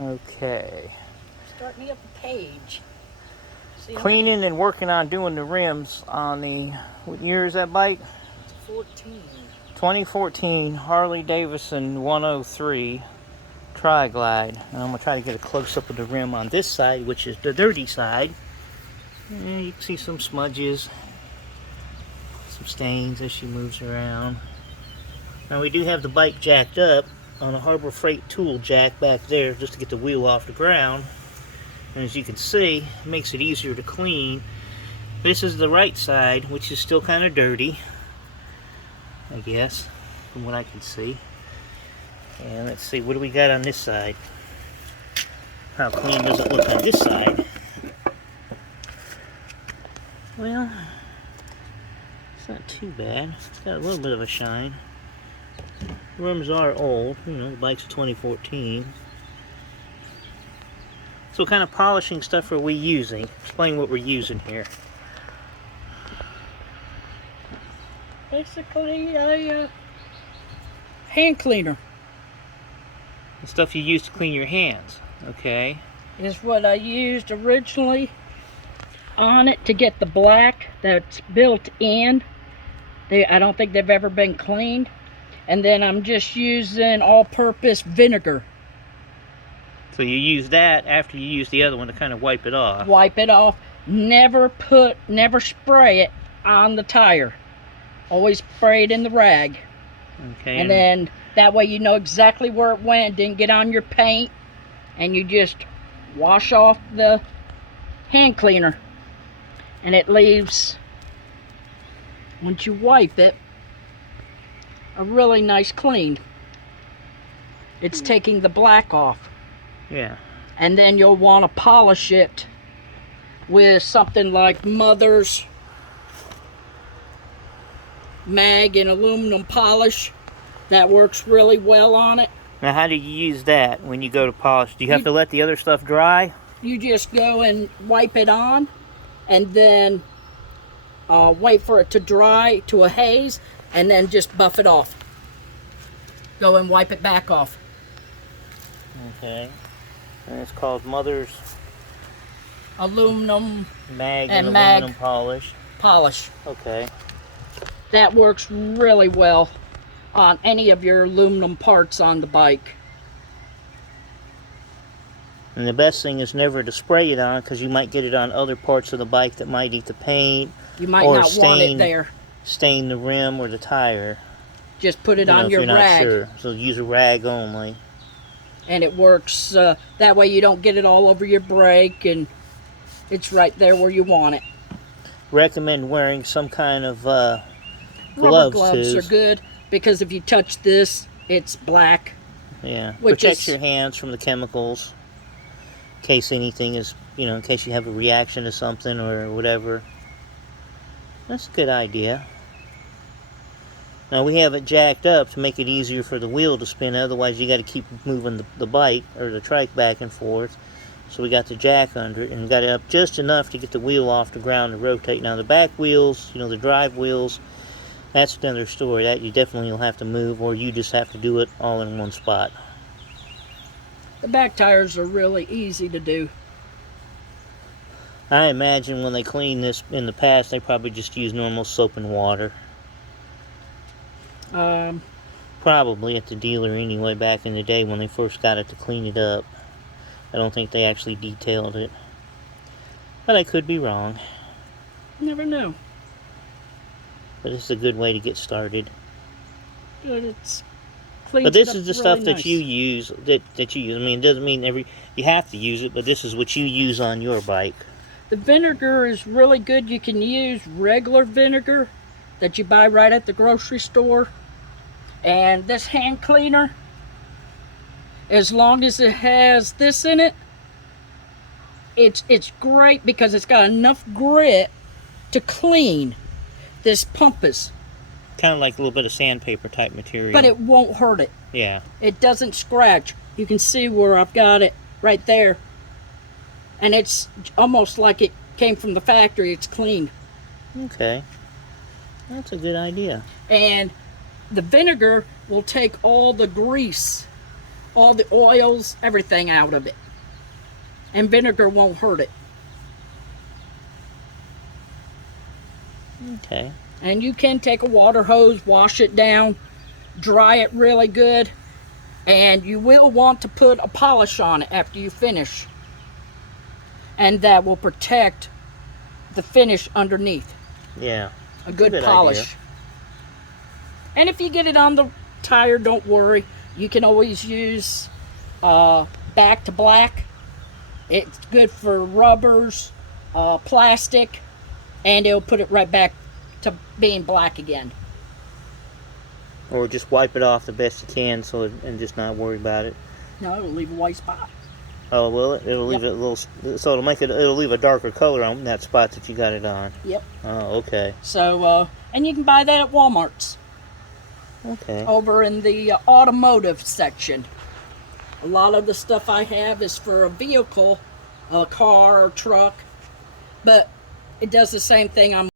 Okay. Start me up a page. See Cleaning and working on doing the rims on the, what year is that bike? 14. 2014 Harley Davidson 103 TriGlide. And I'm going to try to get a close-up of the rim on this side, which is the dirty side. And you can see some smudges, some stains as she moves around. Now we do have the bike jacked up on a Harbor Freight tool jack back there just to get the wheel off the ground. And as you can see, it makes it easier to clean. This is the right side, which is still kind of dirty, I guess, from what I can see. And let's see, what do we got on this side? How clean does it look on this side? Well, it's not too bad. It's got a little bit of a shine. The rims are old, you know, the bike's 2014. So what kind of polishing stuff are we using? Explain what we're using here. Basically a hand cleaner The stuff you use to clean your hands, okay? is what I used originally on it to get the black that's built in. I don't think they've ever been cleaned. And then I'm just using all-purpose vinegar. So you use that after you use the other one to kind of wipe it off. Wipe it off. Never spray it on the tire. Always spray it in the rag. Okay. And then that way you know exactly where it went, didn't get on your paint, and you just wash off the hand cleaner. And it leaves, once you wipe it, a really nice clean. It's taking the black off. Yeah. And then you'll want to polish it with something like Mother's mag and aluminum polish. That works really well on it. Now how do you use that when you go to polish? Do you have to let the other stuff dry? You just go and wipe it on, and then wait for it to dry to a haze, and then just buff it off. Go and wipe it back off. Okay. And it's called Mother's Aluminum mag and aluminum polish. Polish. Okay. That works really well on any of your aluminum parts on the bike. And the best thing is never to spray it on, because you might get it on other parts of the bike that might eat the paint. You might not want it there. Stain the rim or the tire. Just put it on your if you're rag. not sure. So use a rag only. And it works that way you don't get it all over your brake, and it's right there where you want it. Recommend wearing some kind of Rubber gloves are good, because if you touch this, it's black. Yeah, which protects your hands from the chemicals. In case anything is, in case you have a reaction to something or whatever. That's a good idea. Now we have it jacked up to make it easier for the wheel to spin, otherwise you got to keep moving the bike or the trike back and forth. So we got the jack under it and got it up just enough to get the wheel off the ground to rotate. Now the back wheels, the drive wheels, that's another story. That you definitely will have to move, or you just have to do it all in one spot. The back tires are really easy to do. I imagine when they cleaned this in the past, they probably just used normal soap and water. Probably at the dealer anyway, back in the day when they first got it to clean it up. I don't think they actually detailed it. But I could be wrong. Never know. But it's a good way to get started. Good, it's But this is the stuff really that you use, that you use. I mean, it doesn't mean you have to use it, but this is what you use on your bike. The vinegar is really good. You can use regular vinegar that you buy right at the grocery store. And this hand cleaner, as long as it has this in it, it's great, because it's got enough grit to clean this pampas. Kind of like a little bit of sandpaper type material. But it won't hurt it. Yeah. It doesn't scratch. You can see where I've got it right there. And it's almost like it came from the factory. It's clean. Okay. That's a good idea. And the vinegar will take all the grease all the oils, everything out of it. And vinegar won't hurt it. Okay. And you can take a water hose, wash it down, dry it really good, and you will want to put a polish on it after you finish. And that will protect the finish underneath. Yeah. A good Good polish. idea. And if you get it on the tire, don't worry. You can always use back to black. It's good for rubbers, plastic, and it'll put it right back to being black again. Or just wipe it off the best you can, and just not worry about it. No, it'll leave a white spot. Oh, will it? It'll leave it a little, so it'll leave a darker color on that spot that you got it on. Yep. Oh, okay. So, and you can buy that at Walmart's. Okay. Over in the automotive section. A lot of the stuff I have is for a vehicle, a car or truck, but it does the same thing on